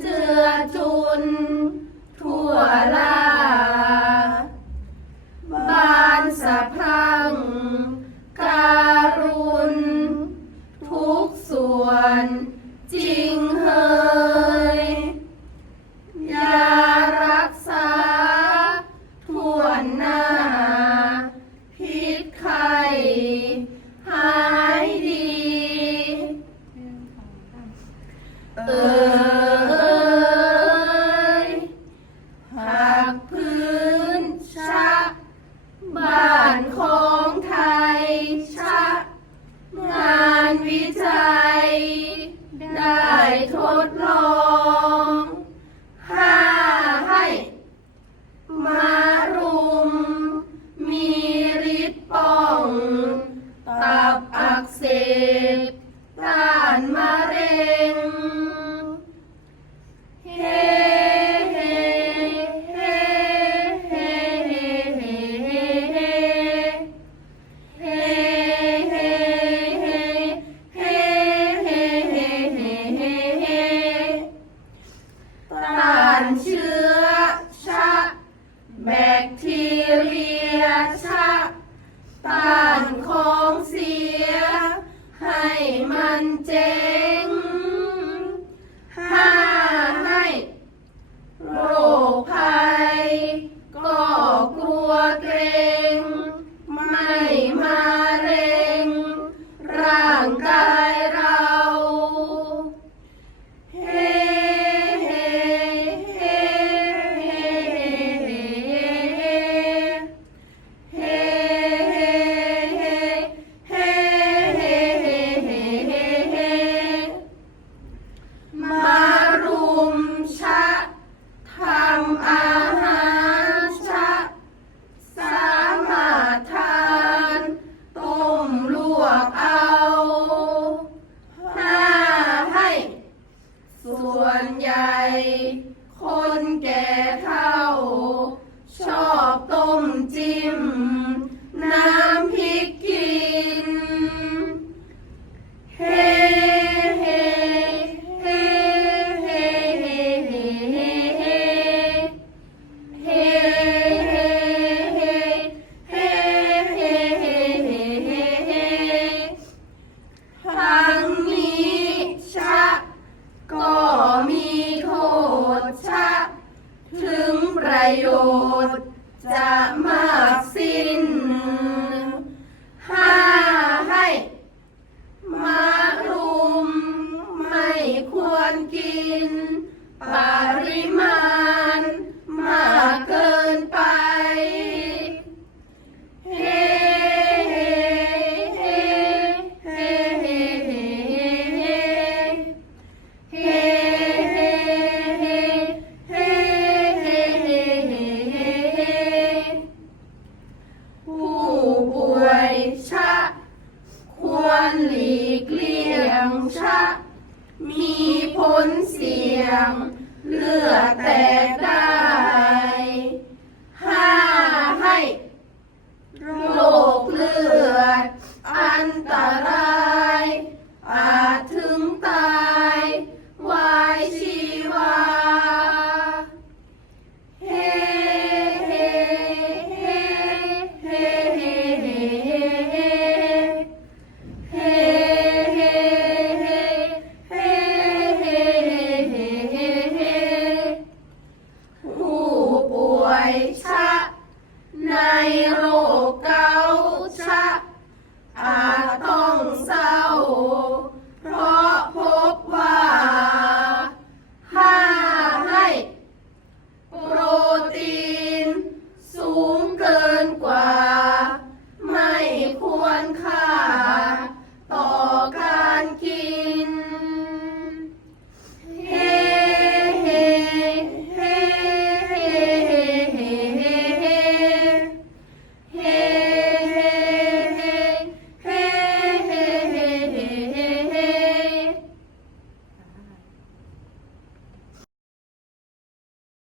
เจือจุน ทั่วลาบานสะพัง การุณ ทุกส่วน จริงเฮยยารักษาทั่วหน้า พิษไข้หายดี เออ Hunting. ส่วนใหญ่ คนแก่เท่า ชอบต้มจิ้ม ผู้ป่วยชะ ควรหลีกเลี่ยงชะ มีผลเสี่ยง เลือแตกได้